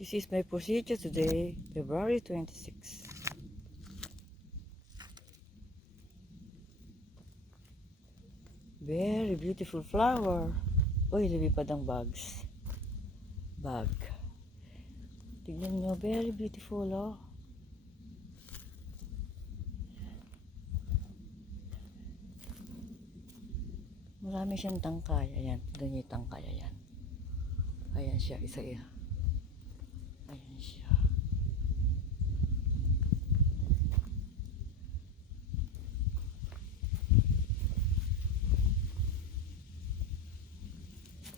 This is my procedure today, February 26. Very beautiful flower. Uy, lumipad ang bags. Bag. Tignan nyo, very beautiful, oh. Marami siyang tangkay. Ayan, tignan nyo yung tangkay. Ayan. Ayan siya, isa-isa. Ayan siya.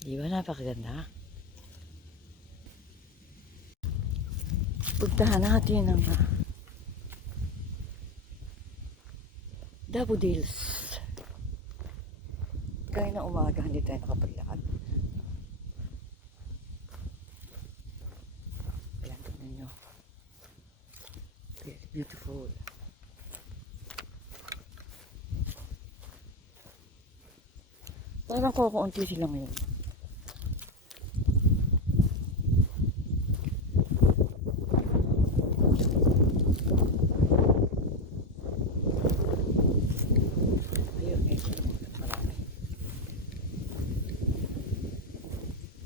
Di ba napakaganda? Puntahan natin ang daffodils. Kaya na umaga, hindi tayo nakapaglakad. Ayan, tignan nyo. Very beautiful. Parang kukunti sila ngayon.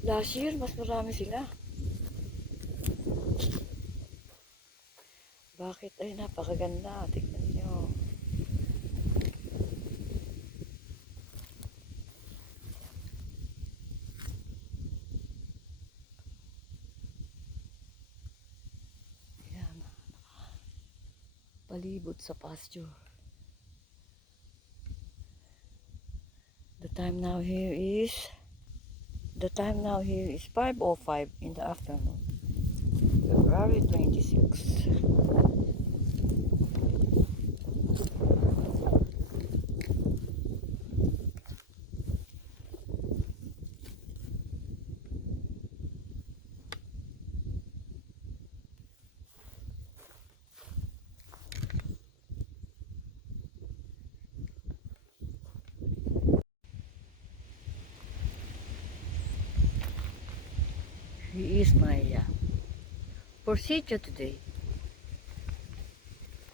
Last year, mas marami sila. Bakit? Ay, napakaganda. Tignan nyo. Ayan. Palibot sa pasture. The time now here is 5:05 in the afternoon. February 26. He is my procedure today,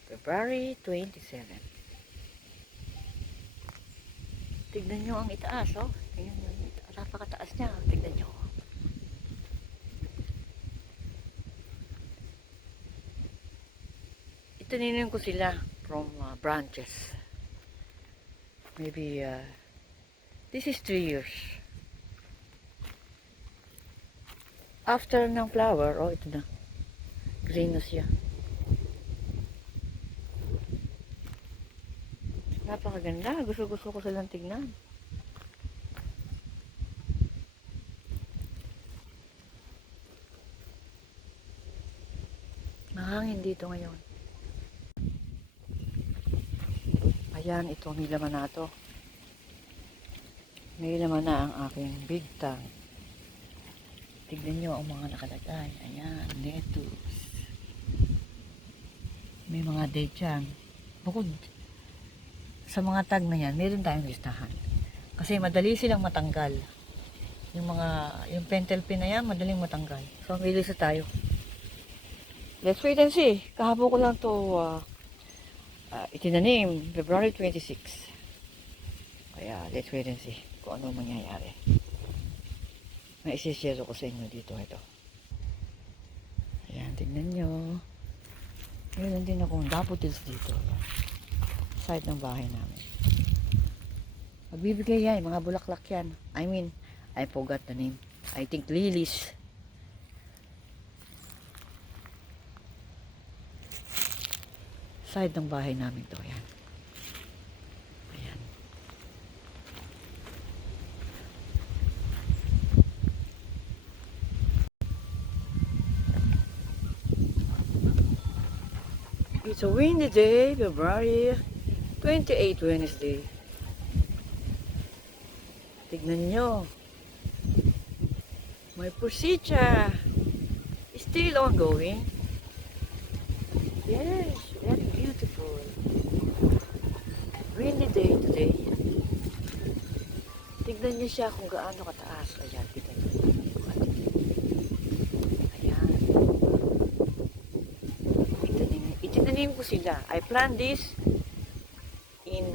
February 27. Tignan nyo ang itaas, oh. Tignan nyo, napakataas niya. Tignan nyo. Itaninin ko sila from branches. Maybe this is 3 years. After ng flower, oh, ito na. Green na siya. Napakaganda. Gusto ko silang tignan. Mahangin dito ngayon. Ayan, ito may laman na ito. May laman na ang aking big tank. Tignan nyo ang mga nakalagay. Ayan, lettuce. May mga date dyan. Bukod sa mga tag na yan, meron tayong listahan. Kasi madali silang matanggal. Yung pentel pin na yan, madaling matanggal. So, may lista tayo. Let's wait and see. Kahapon ko lang ito itinanim, February 26. Kaya, let's wait and see kung ano mangyayari. May isi-share ko sa inyo dito. Ito. Ayan, tignan nyo. Meron din akong daffodils dito. Ayan. Side ng bahay namin. Magbibigay yan, mga bulaklak yan. I forgot the name. I think lilies. Side ng bahay namin to. Ayan. Ayan. It's a windy day, February 28, Wednesday. Tignan nyo. My procedure is still ongoing. Yes, very beautiful. Windy day today. Tignan niyo siya kung gaano kataas. Ayan, tignan niyo. Ayan. tinanim ko sila. I plant this in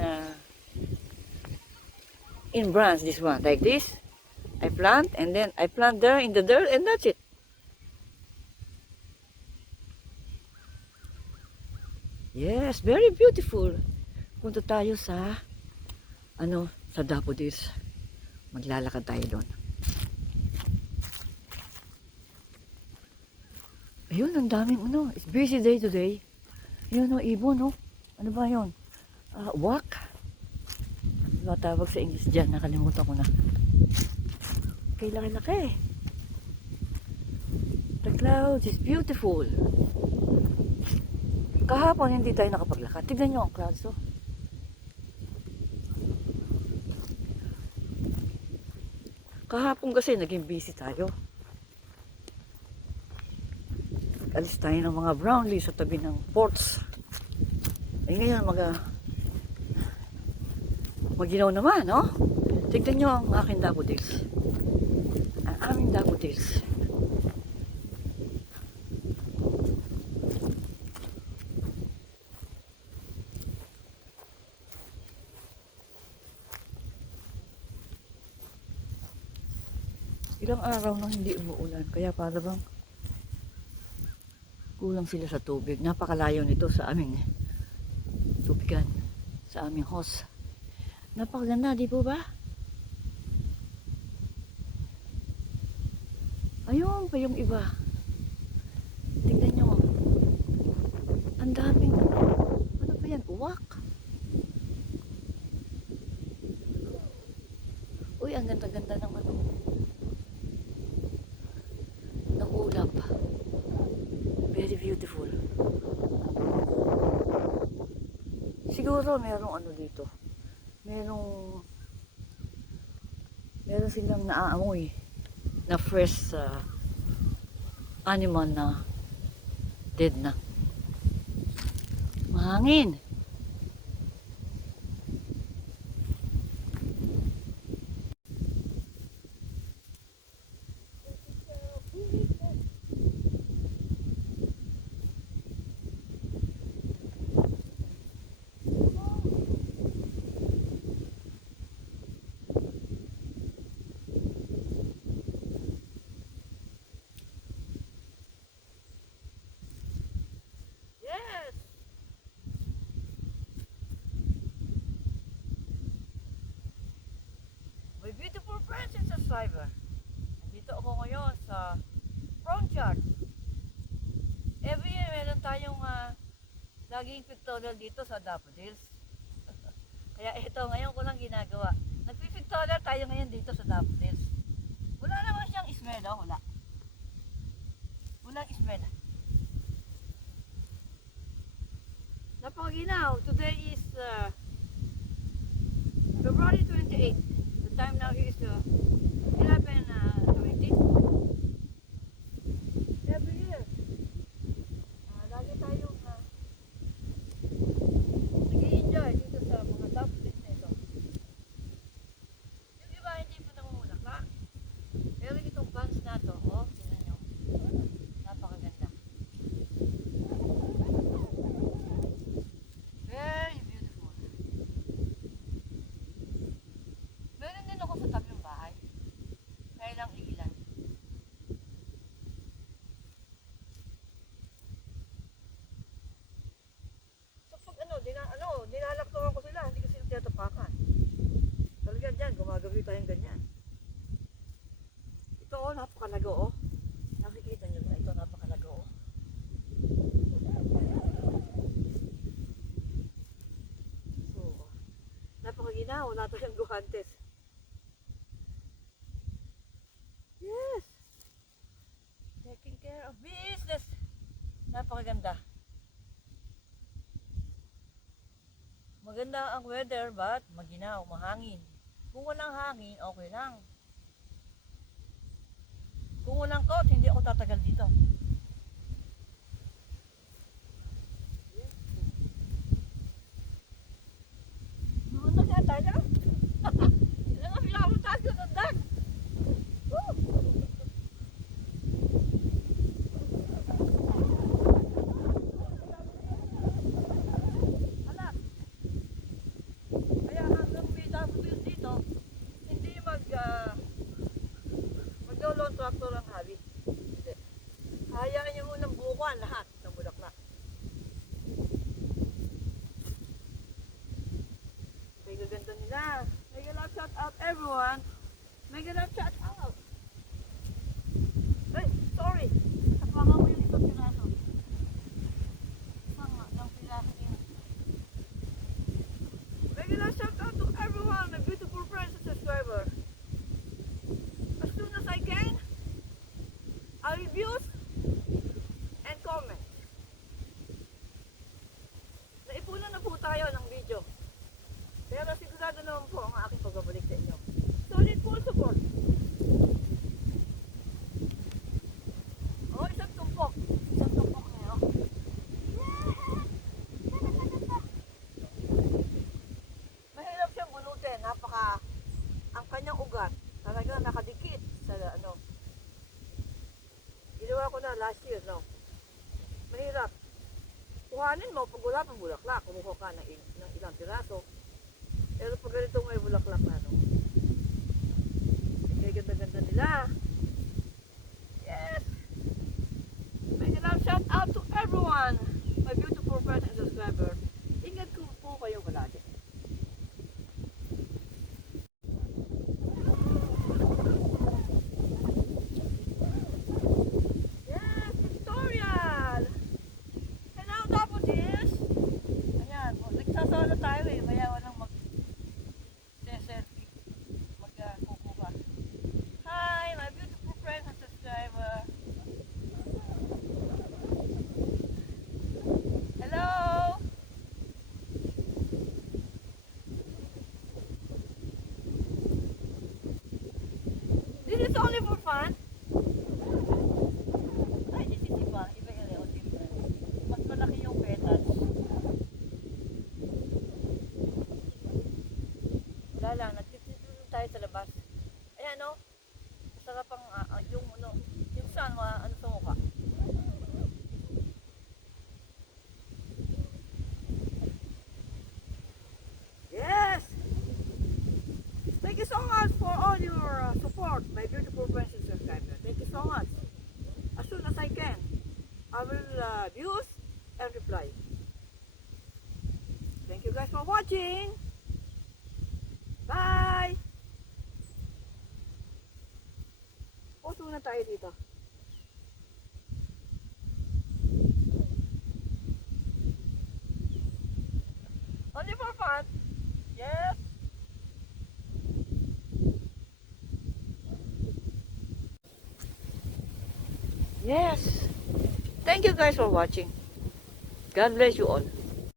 branch, this one, like this. I plant, and then I plant there in the dirt, and that's it. Yes, very beautiful. Punta tayo sa, sa daffodils. Maglalakad tayo doon. Ayun, ang daming It's busy day today. Ayun, ibon, no? Ano ba yun? Wak. Diba tawag sa English dyan? Nakalimutan ko na. Okay, laki-laki. The clouds is beautiful. Kahapon hindi tayo nakapaglakad. Tignan nyo ang clouds, oh. Kahapon kasi naging busy tayo. Alis tayo ng mga brownlees sa tabi ng ports. Ay ngayon maginaw naman, no? Tignan nyo ang aking daffodils. Ang aming daffodils. Ilang araw nang hindi umuulan, kaya para bang kulang sila sa tubig. Napakalayo nito sa aming tubigan, sa aming hose. Napakaganda, di po ba? Ayun pa yung iba. Tignan nyo. Ang daming, ano pa yan? Uwak. Uy, ang ganda-ganda ng ng ulap. Very beautiful. Siguro merong dito. Meron silang naaamoy na fresh animal na dead na. Mahangin. My beautiful friends and subscriber. Nandito ako ngayon sa front yard. Every year meron tayong laging pictorial dito sa daffodils. Kaya ito ngayon ko lang ginagawa. Nagpipictorial tayo ngayon dito sa daffodils. Wala naman siyang smell, oh, wala. Walang smell. Napakaginaw. Today is February 28. The time now is 11:20. Every year, lagi tayong nag-i-enjoy dito sa mga daffodils nito. Yung iba hindi pa namumulaklak. Pero itong plants na to, oh, tingnan nyo. Napakaganda. Very beautiful. Meron din ako sa tabi ng bahay. Kaya lang ilan. So pag dinalaktawan ko sila, hindi ko sila tinatapakan. Talaga dyan, gumagabi tayong ganyan. Ito oh, napakalago oh. Nakikita nyo ba? Ito napakalago oh. So, napakaginaw, wala to siyang guhantes. Yes! Taking care of business. Napakaganda. Maganda ang weather, but maginaw, mahangin. Kung walang hangin, okay lang. Kung walang coat, hindi ako tatagal dito. Noon na kaya tayo? Ilan nga pinapuntahan ko ng dag? mag-loan tractor ang hobby. Hindi. Hayaan nyo munang bukuan lahat ng bulaklak. May gaganda nila. Mega love shout out everyone. Mega love shout out. Ay, sorry. Sapakan mo yung isang piraso. Isang piraso din. Mega love shout out to everyone, my beautiful friends and subscribers. As soon as I can, I'll reviews and comment. Naipunan na po tayo ng video. Pero sigurado naman po ang aking pagbabalik sa inyo. Solid full support. Oh, isang tumpok. Isang tumpok na yun. Mahirap siyang bunutin. Ang kanyang ugat, talagang nakadikit sa ano. Ginawa ko na last year, no? Mahirap. Kuhanin mo, pag wala pang bulaklak, kumuha ka ng ilang piraso. Pero pag ganito may bulaklak na, no? Kaya ganda-ganda nila. Yes! May love shout out to everyone, my beautiful friends and subscribers. Ingat ko po kayo palagi. Yes, Victorial! And now top of this, ayan, nagsasolo tayo eh, kaya walang selfie, magkukuha. Hi, my beautiful friends and subscribers. Hello! This is only for fun. Ay, this is iba. Iba yun. Mas malaki yung petals. Wala lang. Nagtitulong tayo sa labas. Ayan, no? Masarap ang yung sun, ano sa mukha. Yes! Thank you so much for all your support, my beautiful friends and subscribers. Thank you so much. As soon as I can, I will views and reply. Thank you guys for watching. Bye! Puso na tayo dito. Only for fun. Yes. Yes. Thank you guys for watching. God bless you all.